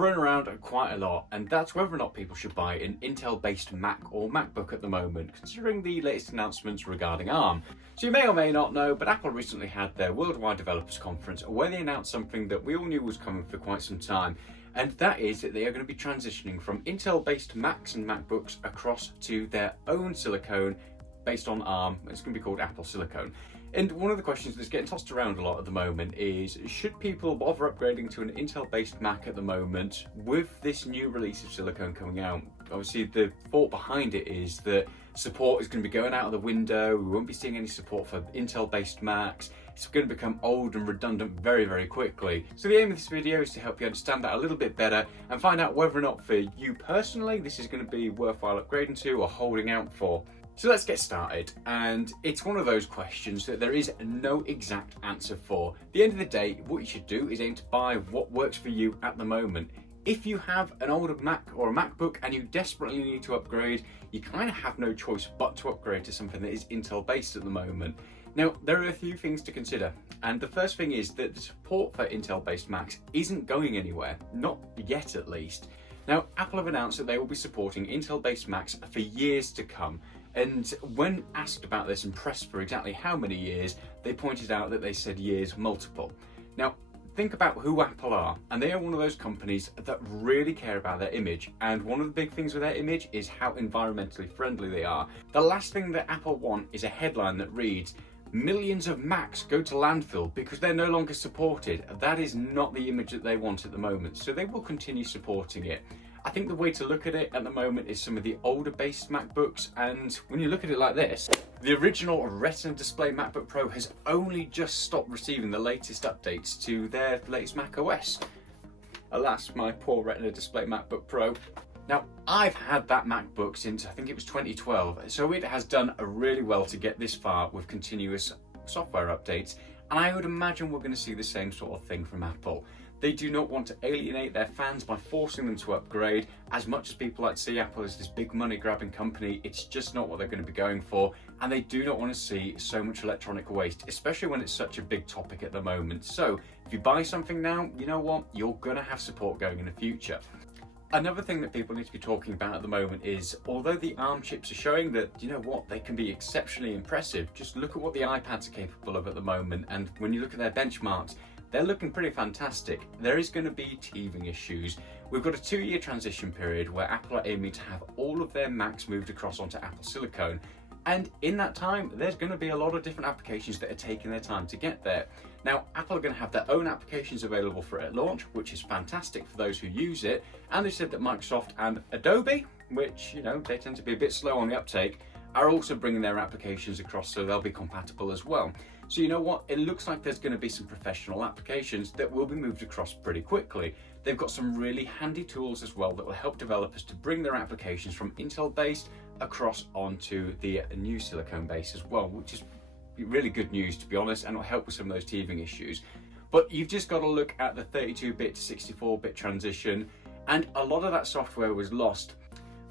thrown around quite a lot, and that's whether or not people should buy an Intel-based Mac or MacBook at the moment, considering the latest announcements regarding ARM. So you may or may not know, but Apple recently had their Worldwide Developers Conference where they announced something that we all knew was coming for quite some time, and that is that they are going to be transitioning from Intel-based Macs and MacBooks across to their own silicone based on ARM. It's going to be called Apple Silicon. And one of the questions that's getting tossed around a lot at the moment is, should people bother upgrading to an Intel-based Mac at the moment with this new release of silicone coming out? Obviously, the thought behind it is that support is going to be going out of the window. We won't be seeing any support for Intel-based Macs. It's going to become old and redundant very, very quickly. So the aim of this video is to help you understand that a little bit better and find out whether or not for you personally, this is going to be worthwhile upgrading to or holding out for. So let's get started, and it's one of those questions that there is no exact answer for. At the end of the day, what you should do is aim to buy what works for you at the moment. If you have an older Mac or a MacBook and you desperately need to upgrade, you kind of have no choice but to upgrade to something that is Intel based at the moment. Now, there are a few things to consider, and the first thing is that the support for Intel based Macs isn't going anywhere, not yet at least. Now, Apple have announced that they will be supporting Intel based Macs for years to come. And when asked about this and pressed for exactly how many years, they pointed out that they said years multiple. Now, think about who Apple are, and they are one of those companies that really care about their image. And one of the big things with their image is how environmentally friendly they are. The last thing that Apple want is a headline that reads, "Millions of Macs go to landfill because they're no longer supported." That is not the image that they want at the moment, so they will continue supporting it. I think the way to look at it at the moment is some of the older based MacBooks, and when you look at it like this, the original Retina display MacBook Pro has only just stopped receiving the latest updates to their latest Mac OS. Alas, my poor Retina display MacBook Pro. Now, I've had that MacBook since I think it was 2012, so it has done really well to get this far with continuous software updates, and I would imagine we're going to see the same sort of thing from Apple. They do not want to alienate their fans by forcing them to upgrade. As much as people like to see Apple as this big money grabbing company, it's just not what they're going to be going for, and they do not want to see so much electronic waste, especially when it's such a big topic at the moment. So if you buy something now, you know what, you're going to have support going in the future. Another thing that people need to be talking about at the moment is, although the ARM chips are showing that, you know what, they can be exceptionally impressive, just look at what the iPads are capable of at the moment, and when you look at their benchmarks, they're looking pretty fantastic. There is going to be teething issues. We've got a 2-year transition period where Apple are aiming to have all of their Macs moved across onto Apple Silicon. And in that time, there's going to be a lot of different applications that are taking their time to get there. Now, Apple are going to have their own applications available for it at launch, which is fantastic for those who use it. And they said that Microsoft and Adobe, which, you know, they tend to be a bit slow on the uptake, are also bringing their applications across, so they'll be compatible as well. So you know what, it looks like there's going to be some professional applications that will be moved across pretty quickly. They've got some really handy tools as well that will help developers to bring their applications from Intel based across onto the new silicone base as well, which is really good news, to be honest, and will help with some of those teething issues. But you've just got to look at the 32-bit to 64-bit transition, and a lot of that software was lost.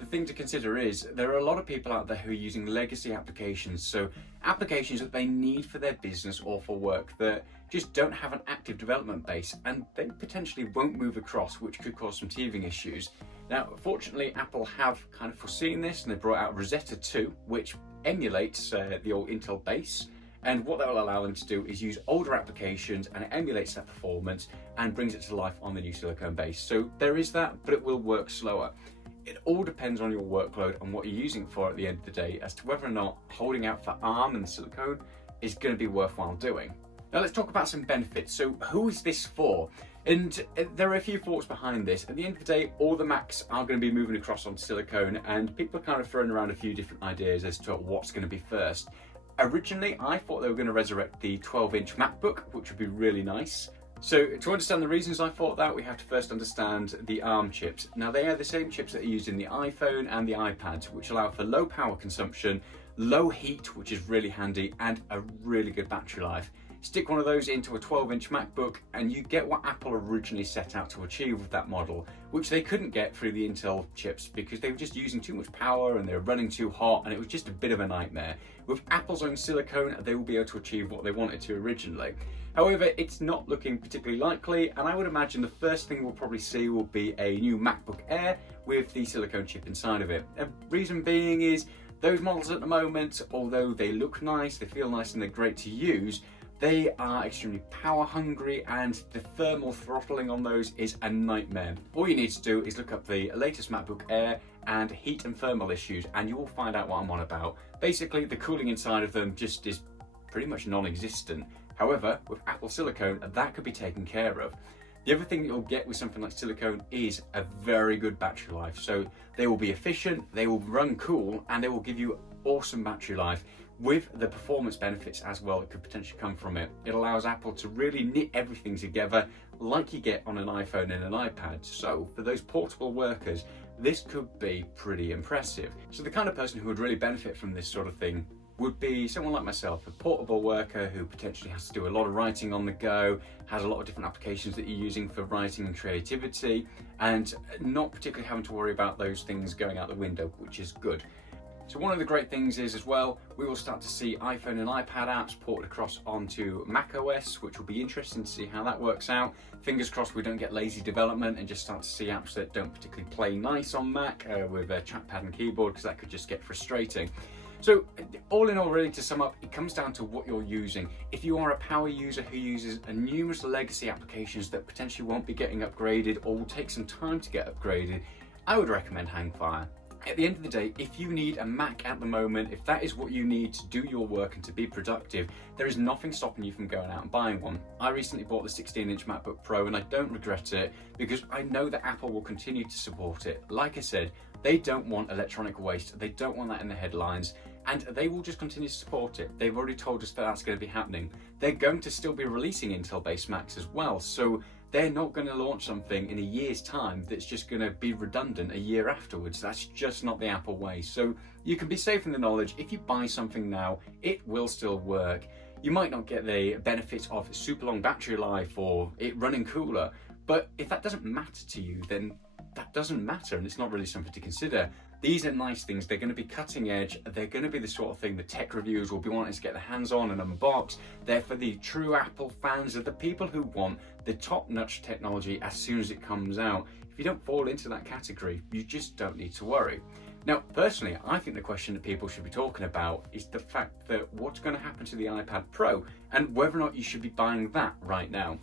The thing to consider is there are a lot of people out there who are using legacy applications, so applications that they need for their business or for work that just don't have an active development base, and they potentially won't move across, which could cause some teething issues. Now, fortunately, Apple have kind of foreseen this, and they brought out Rosetta 2, which emulates the old Intel base. And what that will allow them to do is use older applications, and it emulates that performance and brings it to life on the new silicone base. So there is that, but it will work slower. It all depends on your workload and what you're using it for at the end of the day as to whether or not holding out for ARM and the silicone is going to be worthwhile doing. Now let's talk about some benefits. So who is this for? And there are a few thoughts behind this. At the end of the day, all the Macs are going to be moving across onto silicone, and people are kind of throwing around a few different ideas as to what's going to be first. Originally, I thought they were going to resurrect the 12-inch MacBook, which would be really nice. So to understand the reasons I thought that, we have to first understand the ARM chips. Now they are the same chips that are used in the iPhone and the iPad, which allow for low power consumption, low heat, which is really handy, and a really good battery life. stick one of those into a 12-inch MacBook, and you get what Apple originally set out to achieve with that model, which they couldn't get through the Intel chips because they were just using too much power and they were running too hot, and it was just a bit of a nightmare. With Apple's own silicone, they will be able to achieve what they wanted to originally. However, it's not looking particularly likely, and I would imagine the first thing we'll probably see will be a new MacBook Air with the silicone chip inside of it. The reason being is those models at the moment, although they look nice, they feel nice and they're great to use, they are extremely power hungry, and the thermal throttling on those is a nightmare. All you need to do is look up the latest MacBook Air and heat and thermal issues, and you will find out what I'm on about. Basically, the cooling inside of them just is pretty much non-existent. However, with Apple Silicone, that could be taken care of. The other thing that you'll get with something like silicone is a very good battery life. So they will be efficient, they will run cool, and they will give you awesome battery life with the performance benefits as well that could potentially come from it. It allows Apple to really knit everything together like you get on an iPhone and an iPad. So for those portable workers, this could be pretty impressive. So the kind of person who would really benefit from this sort of thing would be someone like myself, a portable worker who potentially has to do a lot of writing on the go, has a lot of different applications that you're using for writing and creativity, and not particularly having to worry about those things going out the window, which is good. So one of the great things is as well, we will start to see iPhone and iPad apps ported across onto macOS, which will be interesting to see how that works out. Fingers crossed we don't get lazy development and just start to see apps that don't particularly play nice on Mac with a trackpad and keyboard, because that could just get frustrating. So all in all, really, to sum up, it comes down to what you're using. If you are a power user who uses numerous legacy applications that potentially won't be getting upgraded or will take some time to get upgraded, I would recommend Hangfire. At the end of the day, if you need a Mac at the moment, if that is what you need to do your work and to be productive, there is nothing stopping you from going out and buying one. I recently bought the 16-inch MacBook Pro and I don't regret it because I know that Apple will continue to support it. Like I said, they don't want electronic waste, they don't want that in the headlines, and they will just continue to support it. They've already told us that that's going to be happening. They're going to still be releasing Intel-based Macs as well, so they're not going to launch something in a year's time that's just going to be redundant a year afterwards. That's just not the Apple way. So you can be safe in the knowledge, if you buy something now, it will still work. You might not get the benefits of super long battery life or it running cooler, but if that doesn't matter to you, then that doesn't matter, and it's not really something to consider. These are nice things, they're going to be cutting edge, they're going to be the sort of thing the tech reviewers will be wanting to get their hands on and unbox. They're for the true Apple fans, of the people who want the top-notch technology as soon as it comes out. If you don't fall into that category, you just don't need to worry. Now, personally, I think the question that people should be talking about is the fact that what's going to happen to the iPad Pro and whether or not you should be buying that right now.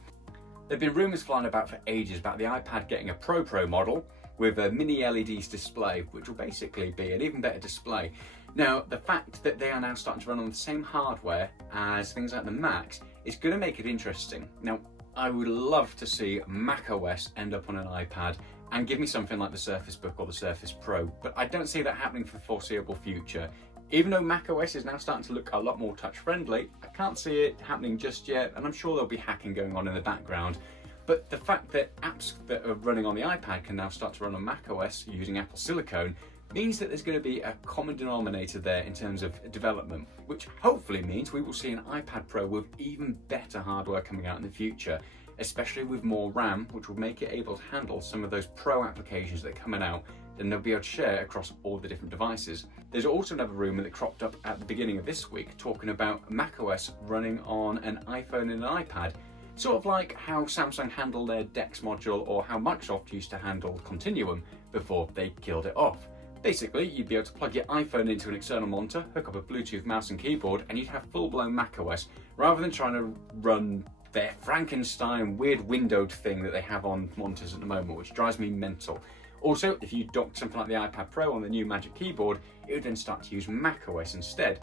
There have been rumours flying about for ages about the iPad getting a Pro model with a mini LEDs display, which will basically be an even better display. Now, the fact that they are now starting to run on the same hardware as things like the Macs is going to make it interesting. Now, I would love to see macOS end up on an iPad and give me something like the Surface Book or the Surface Pro, but I don't see that happening for the foreseeable future. Even though macOS is now starting to look a lot more touch-friendly, I can't see it happening just yet, and I'm sure there'll be hacking going on in the background. But the fact that apps that are running on the iPad can now start to run on macOS using Apple Silicone means that there's going to be a common denominator there in terms of development, which hopefully means we will see an iPad Pro with even better hardware coming out in the future, especially with more RAM, which will make it able to handle some of those Pro applications that are coming out and they'll be able to share across all the different devices. There's also another rumour that cropped up at the beginning of this week talking about macOS running on an iPhone and an iPad. Sort of like how Samsung handled their DeX module or how Microsoft used to handle Continuum before they killed it off. Basically, you'd be able to plug your iPhone into an external monitor, hook up a Bluetooth mouse and keyboard, and you'd have full-blown macOS rather than trying to run their Frankenstein weird windowed thing that they have on monitors at the moment, which drives me mental. Also, if you docked something like the iPad Pro on the new Magic Keyboard, it would then start to use macOS instead.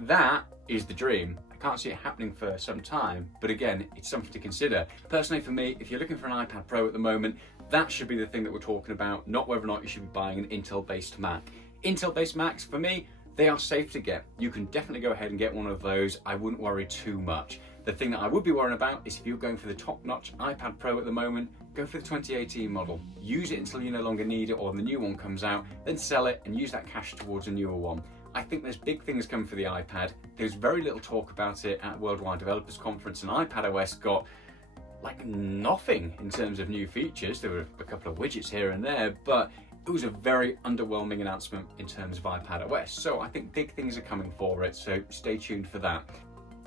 That is the dream. I can't see it happening for some time, but again, it's something to consider. Personally, for me, if you're looking for an iPad Pro at the moment, that should be the thing that we're talking about, not whether or not you should be buying an Intel-based Mac. Intel-based Macs, for me, they are safe to get. You can definitely go ahead and get one of those. I wouldn't worry too much. The thing that I would be worrying about is if you're going for the top-notch iPad Pro at the moment, go for the 2018 model. Use it until you no longer need it or the new one comes out, then sell it and use that cash towards a newer one. I think there's big things coming for the iPad. There's very little talk about it at Worldwide Developers Conference, and iPadOS got like nothing in terms of new features. There were a couple of widgets here and there, but it was a very underwhelming announcement in terms of iPadOS. So I think big things are coming for it, so stay tuned for that.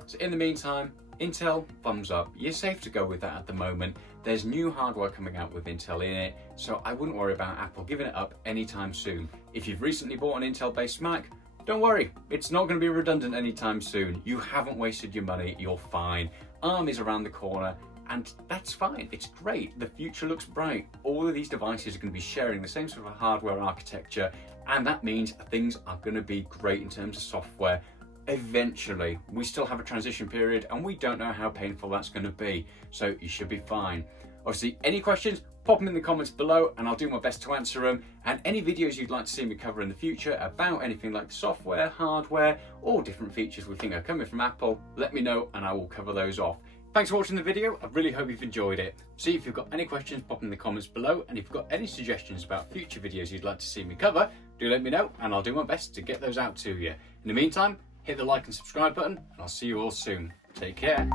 So in the meantime, Intel, thumbs up. You're safe to go with that at the moment. There's new hardware coming out with Intel in it, so I wouldn't worry about Apple giving it up anytime soon. If you've recently bought an Intel-based Mac, don't worry, it's not going to be redundant anytime soon. You haven't wasted your money, you're fine. ARM is around the corner, and that's fine. It's great. The future looks bright. All of these devices are going to be sharing the same sort of hardware architecture, and that means things are going to be great in terms of software. Eventually, we still have a transition period, and we don't know how painful that's going to be, so you should be fine. Obviously, any questions, pop them in the comments below and I'll do my best to answer them. And any videos you'd like to see me cover in the future about anything like software, hardware, or different features we think are coming from Apple, let me know and I will cover those off. Thanks for watching the video. I really hope you've enjoyed it. See if you've got any questions, pop in the comments below. And if you've got any suggestions about future videos you'd like to see me cover, do let me know and I'll do my best to get those out to you. In the meantime, hit the like and subscribe button and I'll see you all soon. Take care.